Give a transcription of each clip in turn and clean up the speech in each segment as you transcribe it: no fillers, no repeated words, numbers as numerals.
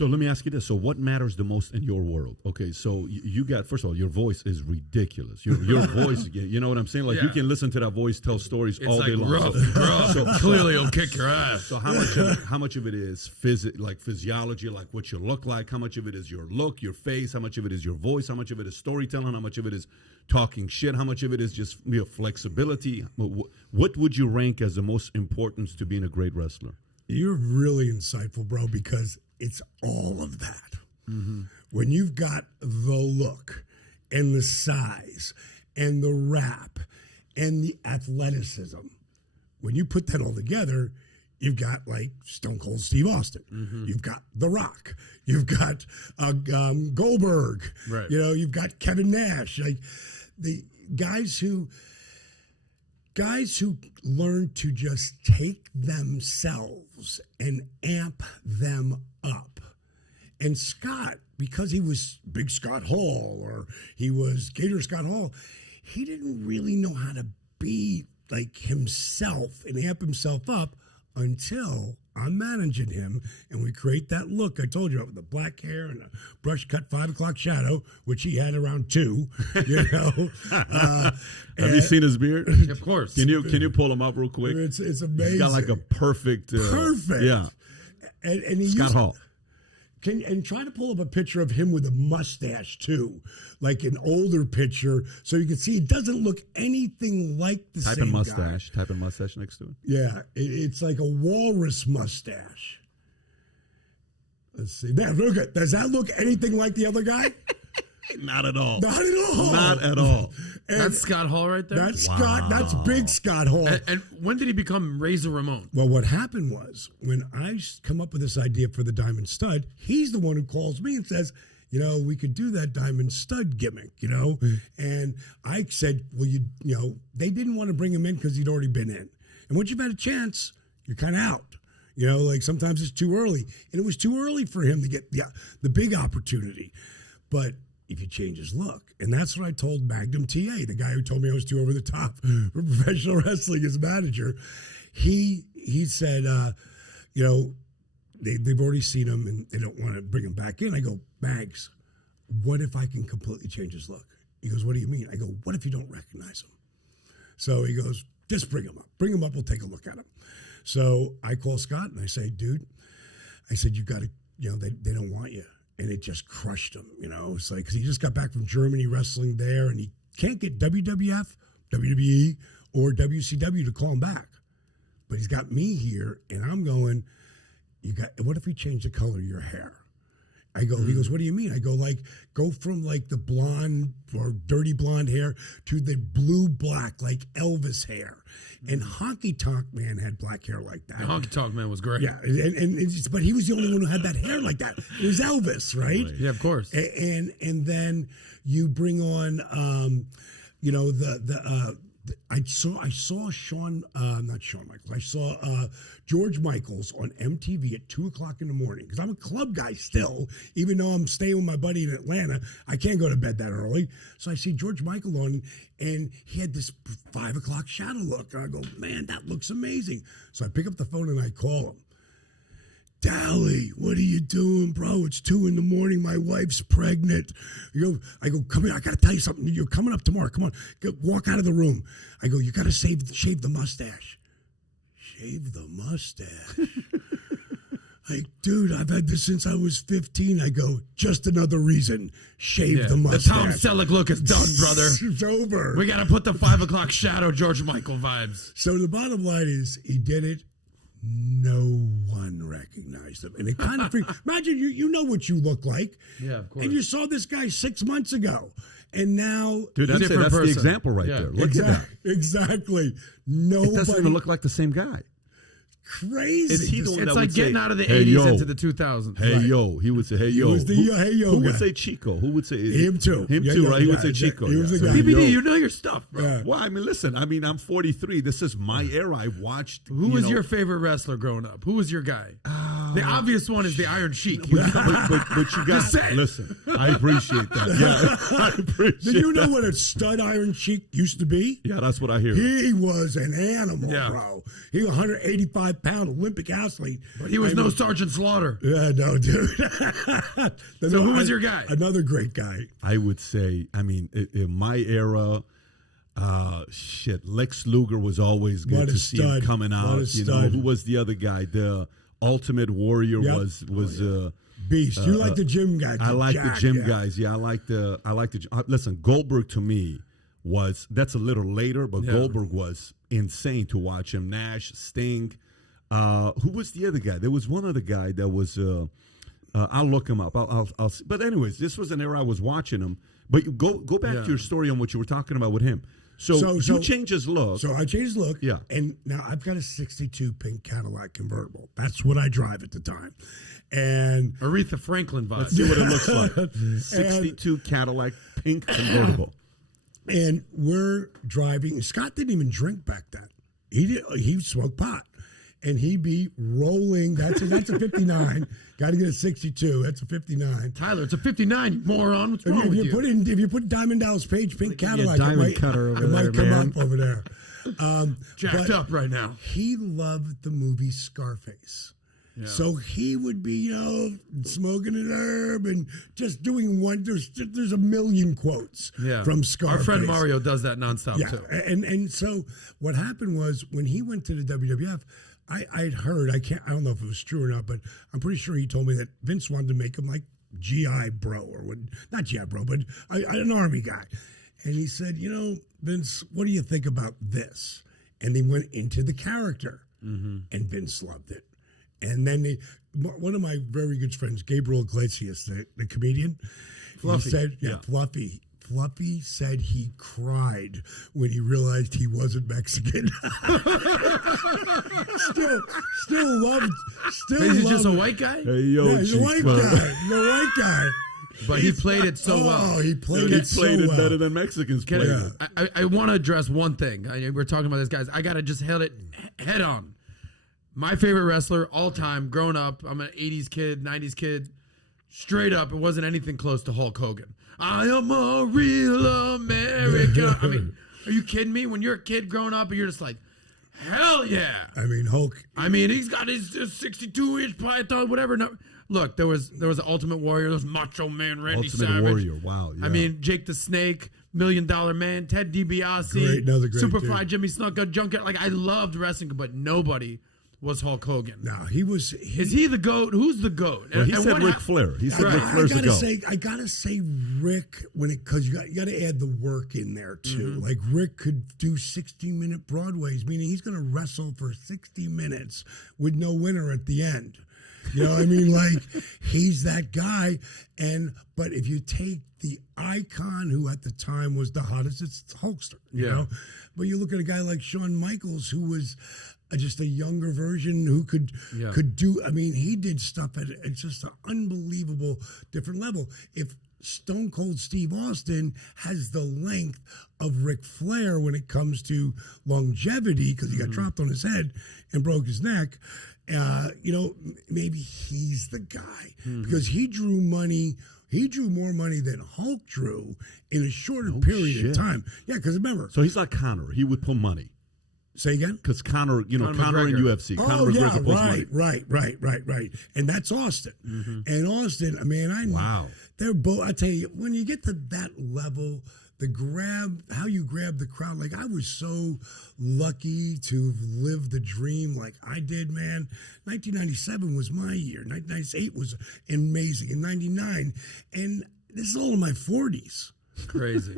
So let me ask you this. So what matters the most in your world? Okay, so you got, first of all, your voice is ridiculous. Your voice, you know what I'm saying? Like, you can listen to that voice tell stories all day long. Rough. So clearly it'll kick your ass. So how much of it is physiology, like what you look like? How much of it is your look, your face? How much of it is your voice? How much of it is storytelling? How much of it is talking shit? How much of it is just flexibility? What would you rank as the most important to being a great wrestler? You're really insightful, bro, because it's all of that. Mm-hmm. When you've got the look and the size and the rap and the athleticism, when you put that all together, you've got like Stone Cold Steve Austin. Mm-hmm. You've got The Rock. You've got Goldberg. Right. You know, you've got Kevin Nash. Like the guys who learn to just take themselves and amp them up. And Scott, because he was Big Scott Hall or he was Gator Scott Hall, he didn't really know how to be like himself and amp himself up until I'm managing him and we create that look I told you, with the black hair and a brush cut 5 o'clock shadow, which he had around 2, you know. Have you seen his beard? Of course. Can you pull him up real quick? It's amazing. He's got like a perfect. Yeah. And he Scott Hall. And try to pull up a picture of him with a mustache too, like an older picture, so you can see it doesn't look anything like the Type same in mustache. guy. Type in mustache next to it. Yeah, it's like a walrus mustache. Let's see. There, look at. Does that look anything like the other guy? Not at all. Not at all. Not at all. That's Scott Hall right there? That's Scott. That's Big Scott Hall. And when did he become Razor Ramon? Well, what happened was when I come up with this idea for the diamond stud, he's the one who calls me and says, you know, we could do that diamond stud gimmick, you know? And I said, well, you know, they didn't want to bring him in because he'd already been in. And once you've had a chance, you're kind of out. You know, like sometimes it's too early. And it was too early for him to get the big opportunity. But if you change his look. And that's what I told Magnum TA, the guy who told me I was too over the top for professional wrestling as manager. He said, you know, they've already seen him and they don't want to bring him back in. I go, Mags, what if I can completely change his look? He goes, what do you mean? I go, what if you don't recognize him? So he goes, just bring him up. Bring him up, we'll take a look at him. So I call Scott and I say, dude, I said, you got to, you know, they don't want you. And it just crushed him, you know. It's like, because he just got back from Germany wrestling there, and he can't get WWF, WWE, or WCW to call him back. But he's got me here, and I'm going, what if we change the color of your hair? I go, he goes, what do you mean? I go, go from like the blonde or dirty blonde hair to the blue black, like Elvis hair. And Honky Tonk Man had black hair like that. Honky Tonk Man was great. Yeah, but he was the only one who had that hair like that. It was Elvis, right? Yeah, of course. And then you bring on, you know, I saw Shawn, not Shawn Michaels. I saw George Michaels on MTV at 2:00 in the morning because I'm a club guy still, even though I'm staying with my buddy in Atlanta. I can't go to bed that early, so I see George Michael on, and he had this 5 o'clock shadow look. And I go, man, that looks amazing. So I pick up the phone and I call him. Dally, what are you doing, bro? It's 2 in the morning. My wife's pregnant. I go, come here. I got to tell you something. You're coming up tomorrow. Come on. Walk out of the room. I go, you got to shave the mustache. Shave the mustache? Like, dude, I've had this since I was 15. I go, just another reason. Shave the mustache. The Tom Selleck look is done, brother. It's over. We got to put the 5 o'clock shadow George Michael vibes. So the bottom line is he did it. No one recognized him. And it kind of freaked. Imagine you know what you look like. Yeah, of course. And you saw this guy 6 months ago. And now... Dude, that's the example right there. Look at that. Exactly. Nobody... It doesn't even look like the same guy. Crazy. Is he the one it's that like would getting say, out of the hey, 80s yo. into the 2000s. Hey, right. yo. He would say, hey, yo. He was the hey, yo Who guy. would say Chico? Who would say... Him too. Him too, right? He would say exactly. Chico. He was the guy. PBD, Yo. you know your stuff, bro. Yeah. Well, I mean, listen. I mean, I'm 43. This is my era. I watched... Who was your favorite wrestler growing up? Who was your guy? The obvious one is the Iron Sheik. but you got listen. I appreciate that. Yeah, I appreciate. Do you know that. what a stud Iron Sheik used to be? Yeah, that's what I hear. He was an animal, Yeah. bro. He was a 185-pound Olympic athlete. But he was no Sergeant Slaughter. Yeah, no, dude. So who was your guy? Another great guy. I would say, I mean, in my era, Lex Luger was always What good a to see him stud. coming What out. a You know, stud. who was the other guy? The Ultimate Warrior Yep. was Beast. You like the gym guy. I like the gym yeah. guys. Yeah, I like the. Listen, Goldberg to me that's a little later, but Yeah. Goldberg was insane to watch him. Nash, Sting. Who was the other guy? There was one other guy that was. I'll look him up. I'll see. But anyways, this was an era I was watching him. But you go back to your story on what you were talking about with him. So you change his look. So I changed his look. Yeah. And now I've got a 62 pink Cadillac convertible. That's what I drive at the time. And Aretha Franklin vibe. Let's see what it looks like. 62 Cadillac pink convertible. And we're driving. Scott didn't even drink back then. He smoked pot. And he'd be rolling. That's a 59. Got to get a 62. That's a 59. Tyler, it's a 59, you moron. What's wrong If with you you? if you put Diamond Dallas Page pink Cadillac, diamond cutter over it might there, come man. up over there. Jacked but up right now. He loved the movie Scarface. So he would be, smoking an herb and just doing one. There's a million quotes from Scarface. Our friend Mario does that nonstop too. And so what happened was when he went to the WWF, I'd heard, I don't know if it was true or not, but I'm pretty sure he told me that Vince wanted to make him like GI Bro not GI Bro, but an army guy. And he said, Vince, what do you think about this? And they went into the character, and Vince loved it. And then one of my very good friends, Gabriel Iglesias, the comedian, Fluffy. he said, Fluffy. Fluffy said he cried when he realized he wasn't Mexican. still loved. He's just a white guy? Hey, yo, He's a white guy. The white guy. But he played it so well. Oh, he played He it so played it well. better than Mexicans played it. I want to address one thing. We're talking about this, guys. I got to just hit it head on. My favorite wrestler all time, growing up, I'm an 80s kid, 90s kid. Straight up, it wasn't anything close to Hulk Hogan. I am a real American. I mean, are you kidding me? When you're a kid growing up and you're just like, hell yeah. I mean, Hulk. I mean, he's got his 62-inch python, whatever. No, look, there was an Ultimate Warrior. There was Macho Man Randy Ultimate Savage. Warrior, wow. Yeah. I mean, Jake the Snake, $1 Million Man, Ted DiBiase, Another great Superfly dude. Jimmy Snuka, Junkyard. Like, I loved wrestling, but nobody was Hulk Hogan. No, he was. Is he the GOAT? Who's the GOAT? Well, he And said what Ric hap- Flair. He said Ric I Flair's the gotta GOAT. say, Rick because you got to add the work in there too. Mm-hmm. Like Rick could do 60-minute Broadways, meaning he's going to wrestle for 60 minutes with no winner at the end. You know what I mean? Like he's that guy. But if you take the icon who at the time was the hottest, it's Hulkster. You know? But you look at a guy like Shawn Michaels who was just a younger version who could do. I mean, he did stuff at just an unbelievable different level. If Stone Cold Steve Austin has the length of Ric Flair when it comes to longevity because he got dropped on his head and broke his neck. Maybe he's the guy because he drew money. He drew more money than Hulk drew in a shorter period of time. Yeah, because remember. So he's like Conor. He would put money. Say again? Because Conor in McGregor. UFC. Conor McGregor pulls money. Right. And that's Austin. And Austin, I mean, Wow. They're both, I tell you, when you get to that level, how you grab the crowd, like I was so lucky to have lived the dream like I did, man. 1997 was my year. 1998 was amazing. In 99, and this is all in my 40s. Crazy.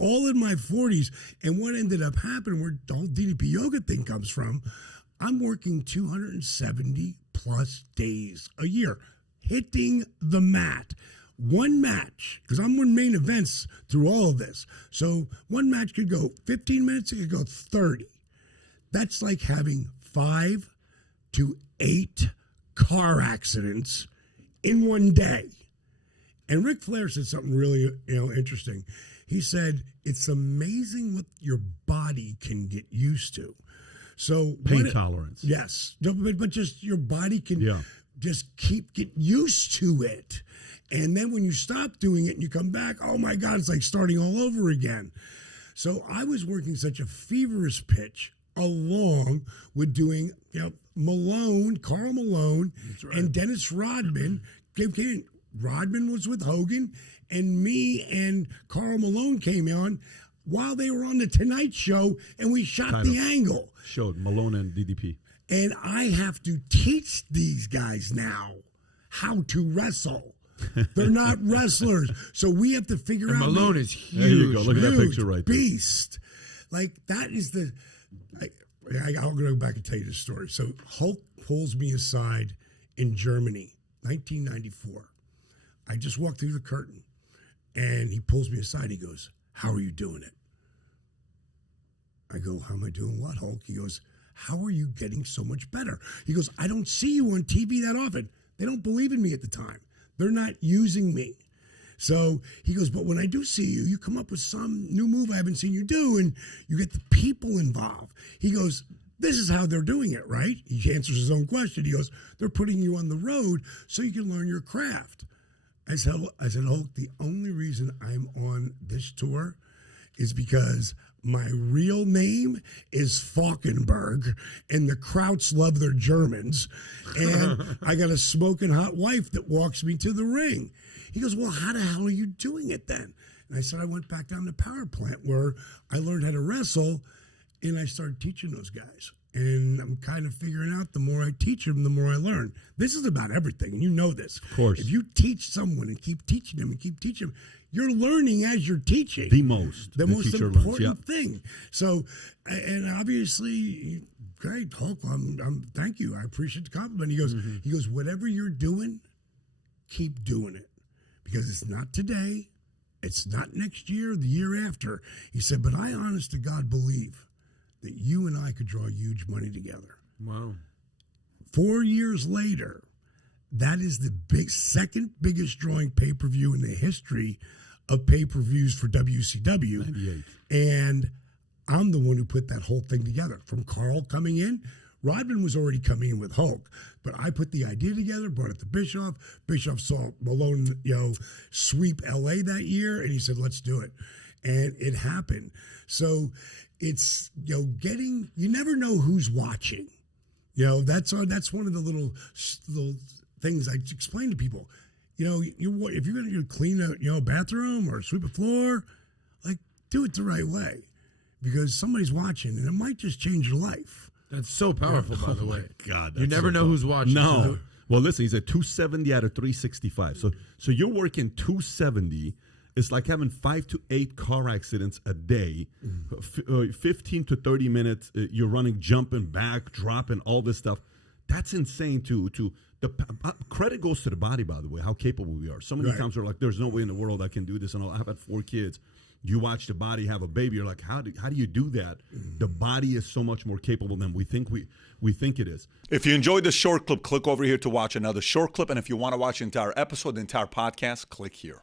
All in my 40s. And what ended up happening, where the whole DDP yoga thing comes from, I'm working 270 plus days a year, hitting the mat. One match, because I'm on main events through all of this. So one match could go 15 minutes, it could go 30. That's like having 5 to 8 car accidents in one day. And Ric Flair said something really, interesting. He said, it's amazing what your body can get used to. So Pain tolerance. Yes. No, but just your body can. Yeah. just get used to it. And then when you stop doing it and you come back, oh my God, it's like starting all over again. So I was working such a feverish pitch along with doing, Carl Malone, and Dennis Rodman. Rodman was with Hogan, and me and Carl Malone came on while they were on the Tonight Show, and we shot the angle. Showed Malone and DDP. And I have to teach these guys now how to wrestle. They're not wrestlers. So we have to figure out. Malone is huge. There you go. Look at that Huge picture right there. beast. Like, that is the. I'll go back and tell you the story. So Hulk pulls me aside in Germany, 1994. I just walked through the curtain, and he pulls me aside. He goes, "How are you doing it?" I go, "How am I doing what, Hulk?" He goes, "How are you getting so much better?" He goes, "I don't see you on TV that often." They don't believe in me at the time. They're not using me. So he goes, "But when I do see you, you come up with some new move I haven't seen you do, and you get the people involved." He goes, "This is how they're doing it, right?" He answers his own question. He goes, "They're putting you on the road so you can learn your craft." I said, "Hulk, the only reason I'm on this tour is because my real name is Falkenberg, and the Krauts love their Germans, and I got a smoking hot wife that walks me to the ring." He goes, "Well, how the hell are you doing it then?" And I said, "I went back down to power plant where I learned how to wrestle, and I started teaching those guys. And I'm kind of figuring out the more I teach them, the more I learn." This is about everything, and you know this. Of course. If you teach someone and keep teaching them and keep teaching them, you're learning as you're teaching. The most important thing. So, and obviously, great, Hulk. Thank you. I appreciate the compliment. He goes, "Whatever you're doing, keep doing it, because it's not today, it's not next year, the year after." He said, "But I, honest to God, believe that you and I could draw huge money together." Wow. 4 years later, that is the second biggest drawing pay-per-view in the history of pay-per-views for WCW. 98. And I'm the one who put that whole thing together. From Carl coming in, Rodman was already coming in with Hulk, but I put the idea together, brought it to Bischoff. Bischoff saw Malone, sweep LA that year, and he said, "Let's do it." And it happened. So it's, you never know who's watching. That's one of the little things I explain to people. If you're going to clean a bathroom or sweep a floor, like, do it the right way, because somebody's watching, and it might just change your life. That's so powerful, by the way. God, you never know who's watching. No. So. Well, listen, he's at 270 out of 365. So you're working 270. It's like having 5 to 8 car accidents a day, 15 to 30 minutes. You're running, jumping back, dropping, all this stuff. That's insane. The credit goes to the body, by the way, how capable we are. So many times we're like, "There's no way in the world I can do this." And I've had 4 kids. You watch the body have a baby. You're like, how do you do that? The body is so much more capable than we think it is. If you enjoyed this short clip, click over here to watch another short clip. And if you want to watch the entire episode, the entire podcast, click here.